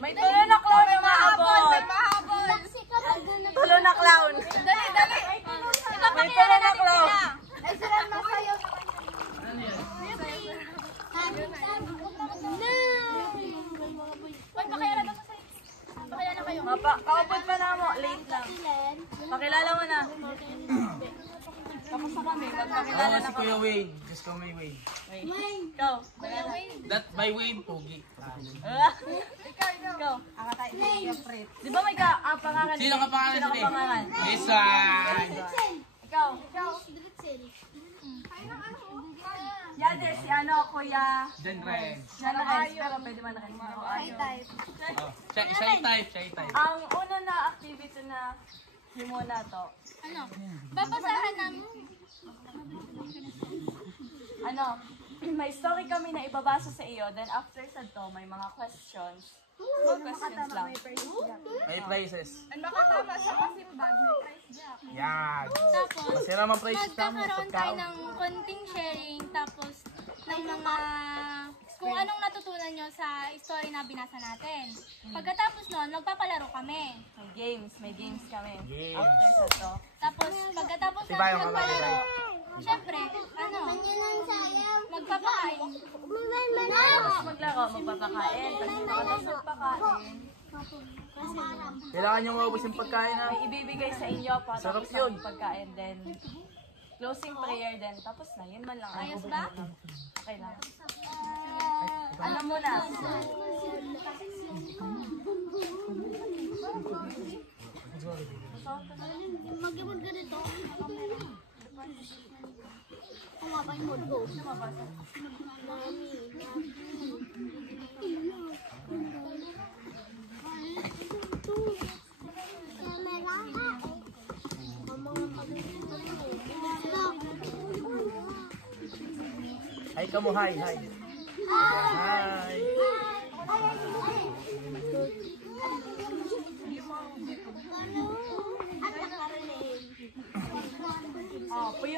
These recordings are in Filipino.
May tulo na clown na mahabol. Tulo na clown. Dali, dali. May tulo na clown. Ay, sila masayaw. Ano yan? Uy, pakilala daw sa sa'yo. Pakilala kayo. Kaupod pa na mo. Late lang. Pakilala mo na. Tapos na kami. Magpakilala na si Kuya Wayne. Just call me Wayne. Ikaw. That by Wayne, Pogi. Ikaw. Di ba may pangalan? Sino ka pangalan Sino ka pangalan? Isan. Ikaw. Yade, si ano, Kuya? Jen Renz. Nalakay, pero pwede man nakain. Shy type. Ang una na activity na himula to. Ano? Babasahan namin. Ano? May story kami na ibabasa sa iyo. Then after sa to, may mga questions. More questions lang. May prizes. Ang makatama sa pasimbag, may price jack. Yan. Tapos, Masira man prizes ka mo. magkakaroon tayo ng konting sharing, tapos ng mga kung anong natutunan nyo sa story na binasa natin. Pagkatapos nun, magpapalaro kami. May games kami. Games. After sa to. Tapos, pagkatapos Diba natin yung magpalaro, syempre, magpapakain. Tapos maglaro, magpapakain. Tapos magpapakain. Kailangan nyo maubos yung pagkain na. May ibibigay sa inyo pa. Sarap Tapos yun. ang pagkain din. Closing prayer din. Tapos na, yun man lang. Ayos ba? Okay lang. Alam mo na. Mag-ibon ganito. Ang nga ba yung mood ko? Hi ka mo, hi. Hi.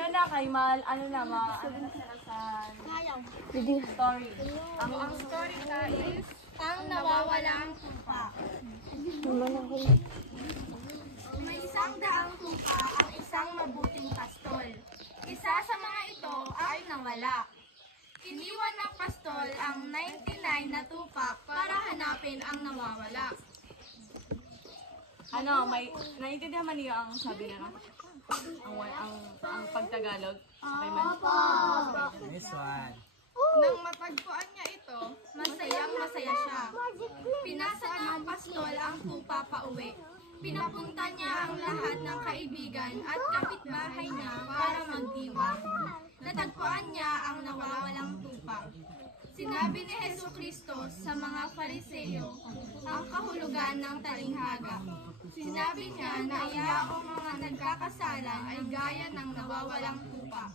Ngayon na kay ano na, masarasan. Story. Ang story na is ang nawawalang tupa. May isang daang tupa ang isang mabuting pastol. Isa sa mga ito ay nawala. Iniwan ng pastol ang 99 na tupa para hanapin ang nawawala. Ano, may naiintindihan man niyo ang sabi nila? Ang pagtagalog? Okay man? This one. Nang matagpuan niya ito, masayang masaya siya. Pinasa ng pastol ang tupa pauwi. Pinapunta niya ang lahat ng kaibigan at kapitbahay niya para magdiwang. Natagpuan niya ang nawawalang tupa. Sinabi ni Jesucristo sa mga Fariseo ang kahulugan ng talinghaga. Sinabi niya na iyaong mga nagkakasala ay gaya ng nawawalang tupa.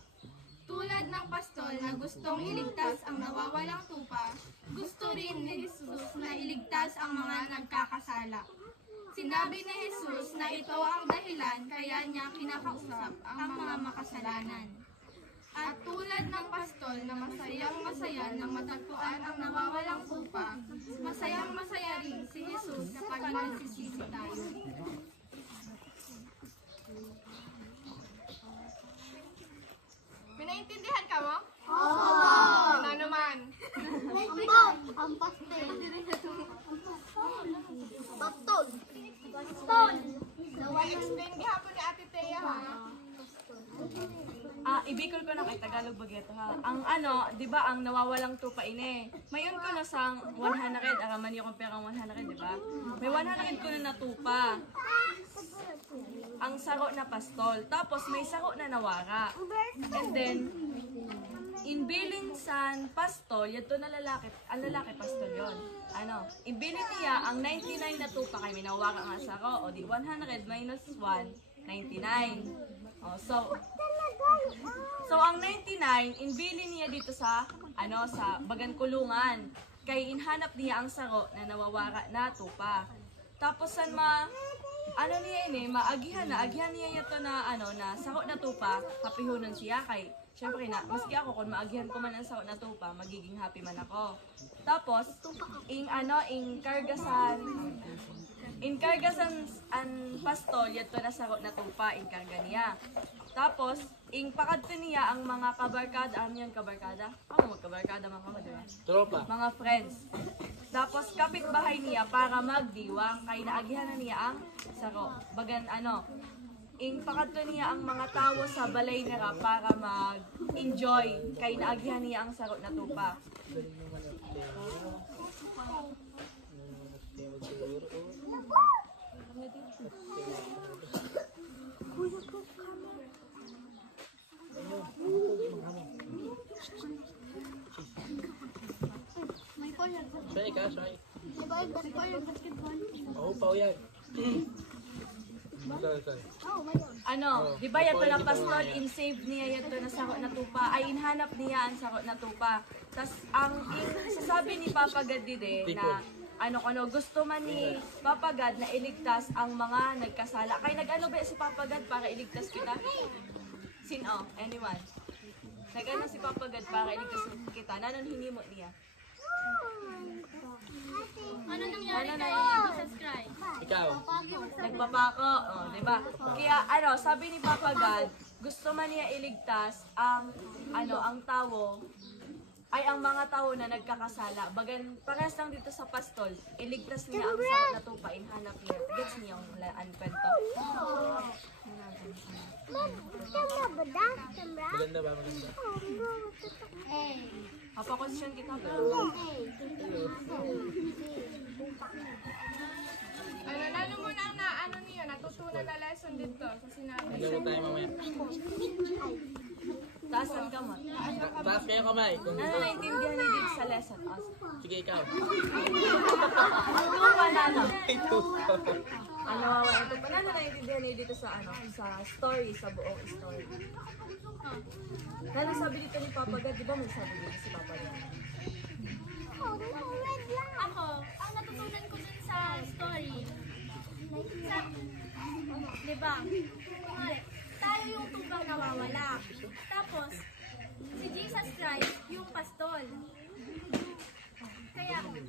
Tulad ng pastol na gustong iligtas ang nawawalang tupa, gusto rin ni Jesus na iligtas ang mga nagkakasala. Sinabi ni Jesus na ito ang dahilan kaya niya kinakausap ang mga makasalanan. At tulad ng pastol na masayang masaya nang matagpuan ang nawawalang tupa, masayang masaya rin si Jesus kapag nagsisisi tayo. Pinaintindihan ka mo? Oo! Ano naman? Ang pastel. Pastol. Pastol. I-explain gihapon ni Ate Thea ha? Ibikol ko na kay Tagalog bagito ha. Ang ano, di ba ang nawawalang tupa ine. Mayon ko na sang 100, araman niyo kung perang 100, di ba? May 100 ko na natupa. Ang saro na pastol. Tapos may saro na nawara. And then, inbilin san pastol, yato na lalaki, ang lalaki pastol yon. Ano, inbilin niya ang 99 na tupa kay may nawara nga saro. O di 100 minus 1, 99. Oh, so ang 99 inbili niya dito sa sa bagan kulungan kay inhanap niya ang saro na nawawara na tupa. Tapos san niya maagihan niya ito na na saro na tupa, hapihunon siya kay syempre na maski ako kung maagihan ko man ang saro na tupa, magiging happy man ako. Tapos ing kargasan ang pastol yato na saro na tupa inkarga niya. Tapos pakadto niya ang mga kabarkada, kabarkada? Magkabarkada man kamo, diba? Tropa. Mga friends. Tapos kapitbahay niya para magdiwang kay naagihan na niya ang saro. Bagan pakadto niya ang mga tao sa balay nila para mag-enjoy kay naagihan niya ang saro na tupa. Shy ka, shy. Basketball. Oo, pao yan. Di ba yato na pastol, in-save niya yato na saro na tupa, ay inhanap niya ang saro na tupa. Tas sasabi ni Papa God dide na gusto man ni Papa God na iligtas ang mga nagkasala. Kay ba si Papa God para iligtas kita? Sino? Anyone? Si Papa God para iligtas kita. Nanon hinimo niya? Ano nangyari kay Jesus Christ? Ikaw. Nagpapako, di ba? Kaya sabi ni Papa God, gusto man niya iligtas ang tao ay ang mga tao na nagkakasala. Bagan parehas lang dito sa pastol, iligtas niya ang saro na tupa, inhanap niya. Gets niya ang kwento? Maganda ba? Maganda. Papa-question kita. Lalo mo na niyo, natutunan na lesson dito sa sinabi. Maganda tayo mamaya. Taasan ka mo. Taas kayo kamay. Ano naintindihan niyo dito sa lesson? Sige, ikaw. Tupa na Ano naintindihan niyo dito sa story, sa buong story? Ano sabi dito ni Papa God? Di ba may sabi dito si Papa God? Ako, ang natutunan ko dun sa story, di ba? tayo yung tugang nawawala. Tapos, si Jesus Christ yung pastol. Kaya, nung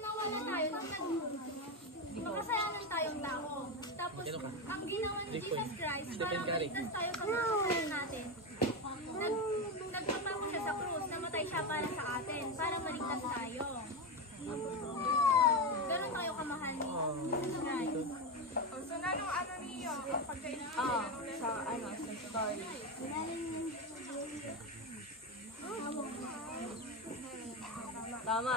nawala tayo, makasalanan tayong tao. Tapos, ang ginawa ni Jesus Christ, para maligtas tayo sa kasalanan natin, nagpapako siya sa krus, namatay siya para sa atin, para maligtas tayo. Ganon tayo kamahal ni Jesus Christ. So, nanong ano niyo? Pagkainin Sa story. Tama.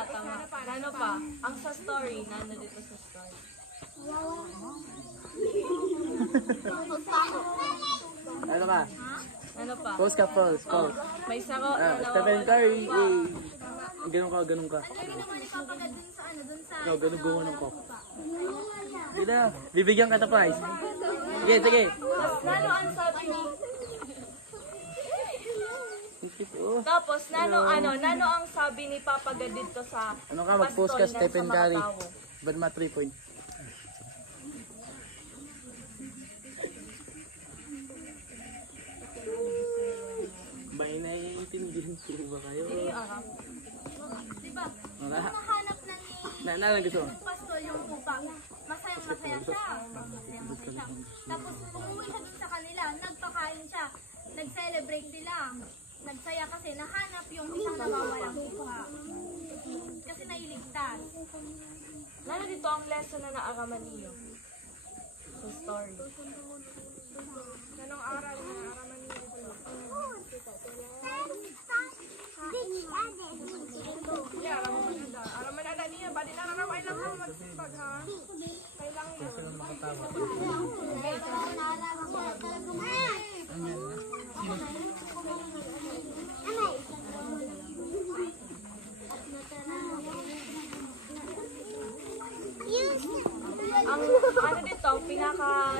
Ano pa? Ang sa story, nano dito sa story. Ano ka? Ano pa? Post ka, post. May saro. Stephen Curry. Ganun ka. Ano yung ginawa ni Papa God dun sa ano, dun sa... Ikaw, ganun gumawa ko. Sige na, bibigyan ka na prize. Sige. Nano ang sabi ni... Tapos, nano ang sabi ni Papa God dito sa... Ano ka, mag-post ka, pastol Stephen sa mga Curry. tao? Ba't ma 3 point? May naiintindihan ko ba kayo? Diba? Wala. Nung nahanap na ni Nalang gusto? pastol yung tupa, masayang-masaya siya. Tapos, umuwi siya dun sa kanila, nagpakain siya, nag-celebrate sila. Nagsaya kasi nahanap yung isang nawawalang tupa. Kasi nailigtas. Nano dito ang lesson na naaraman niyo? Sa story. Nanong aral na araman niyo dito? Yeah, araman ada niya. Bali na naraway lang mo magsipag, ha? Kailang yun. Ang ano dito, ang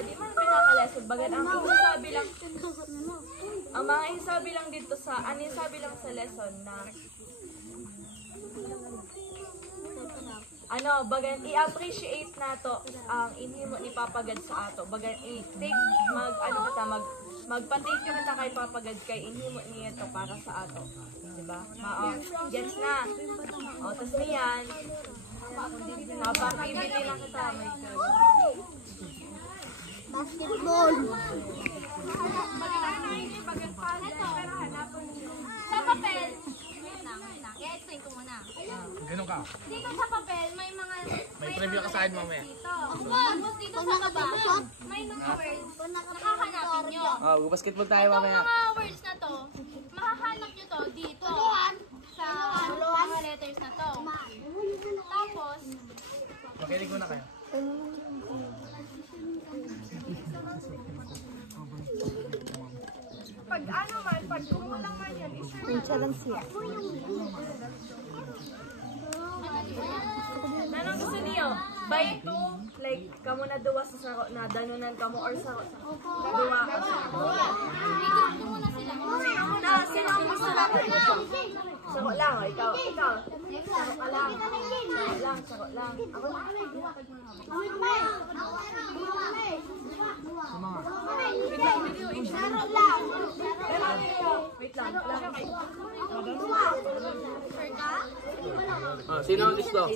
di man pinaka-lesson, bagat ang isasabi lang, ang mga isasabi lang dito sa, isasabi lang sa lesson na, bagan i-appreciate nato ang inhimo ni Papa God sa ato. Bagan i-take, magpa-take yun na kay Papa God kay inhimo niya ito para sa ato. Diba? Gets na. Tas niyan, habang ibili lang kita, may Basketball. Sa papel, wait lang. I-explain ko muna. Ganun ka. Dito sa papel, may mga... May preview ka sa akin mamaya. Dito. Tapos dito sa baba, may mga words. Nakahanapin nyo. Basketball tayo Itong mamaya. mga words na to, makahanap nyo to dito. Sa mga letters na to. Tapos, Makinig muna kayo. Pag ano man, pag kumulang man yan, i-share lang siya. Anong gusto niyo? By two, like, kamo na duwa sa saro, na danunan kamo or saro. Duwa ka sa i-group ko muna sila. Sino ang gusto lang? Saro lang, o, ikaw. Saro ka lang. Saro lang. Ako lang. Wait lang. Sino ang gusto?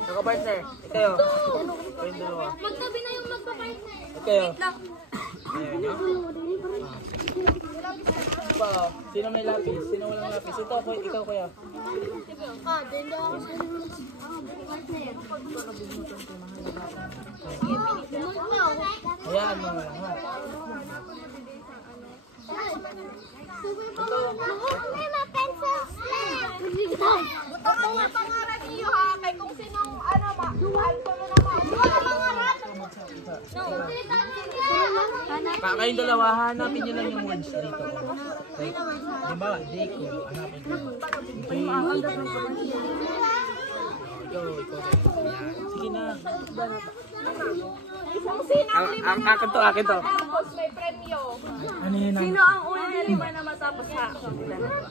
Saka partner. Ikaw. Kayong dalawa. Magtabi na yung magpa-partner. Ikaw. Sino may lapis? Sino walang lapis? Ito, ikaw kuya. Ayan mo. Buto ang mga pangalan niyo, ha? Kay kung sinong, ano, dual, tulo na Kayong dalawa, hanapin nyo lang yung words dito. Like, diba, Deco, hanapin nyo. Sige na. Akin to. Tapos may premyo. Ano yun? Sino ang una na lima na matapos sa kapila na to?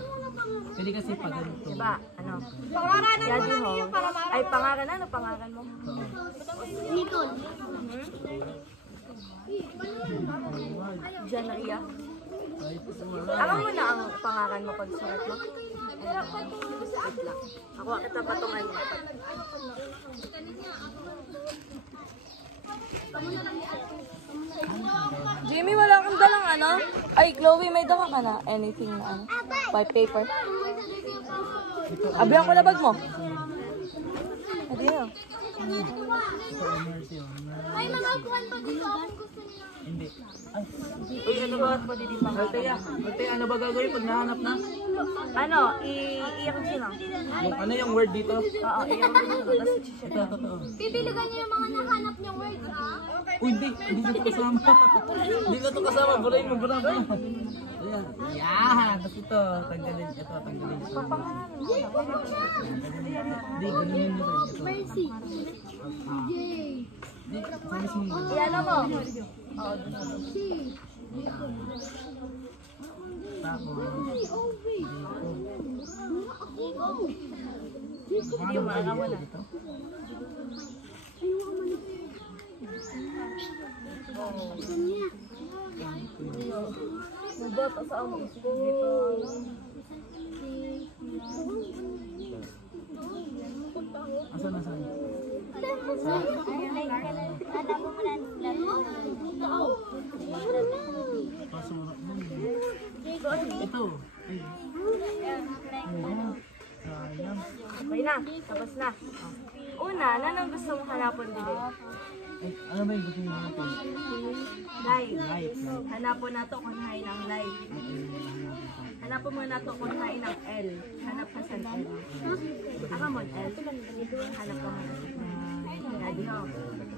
Pwede kasi pag ganito. Diba? Ano? Pangaranan mo Daddy na mo. niyo para Ay, pangalan na. Ano pangalan mo? Nicole. Jan Ria. Alam mo na ang pangalan mo pag sulat mo? Ako kita patungan mo. Jimmy, wala kang dalang ano? Ay, Chloe, may dala ka na? Anything na ano? By paper? Abihan ko na bag mo. Adi na. May mga kuwan pa dito akong gusto niya. Hindi. Ay, Uy, ano ba at pwede din Altea, Altea, ano ba gagawin pag nahanap na? Ano, iiyak siya lang. Ano yung word dito? Oo, iiyak siya lang. Tapos siya Ito, totoo. Pipiligan niyo yung mga nahanap niyong words, ah? Uy, hindi na ito kasama. Hindi na ito kasama, burahin mo, burahin mo. Ayan, yan, tapos ito, tanggalin, ito, tanggalin. Hindi, ganunin mo rin, ito. Mercy. Hindi, salis mo. Iyan mo. Hindi mo alam mo na. Mabata sa amo. Dito. Asan, asan? Pasura mo. Ito. Ay. Sayang. Okay na. Tapos na. Una, anong gusto mong hanapon dito? Ay, ano ba yung gusto nyo natin? Live. Light. Hanapon na to kung hain ang live. Hanapon mo na to kung hain ang L. Hanap ka sa L. Aka mo L. Hanap ka mo na sa L. Daddy ho.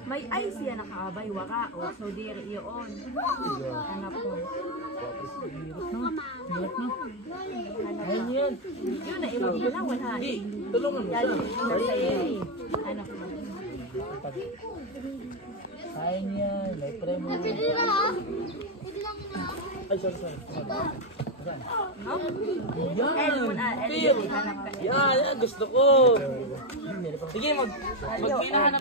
May I siya nakaabay waka o so dear iyon. Hanap mo. Hirap na. Ayun yun. Yun na imo din lang wala. Hindi, tulungan mo siya. Daddy, sa L. Hanap mo. Kaya niya, may premo. Pwede na, ah? Pwede lang yun, ah? Ay, sorry, sorry. Saan? No? Yan! L mo na. L Feel! hanap ka. Yan, yan, gusto ko. Sige, mag pinahanap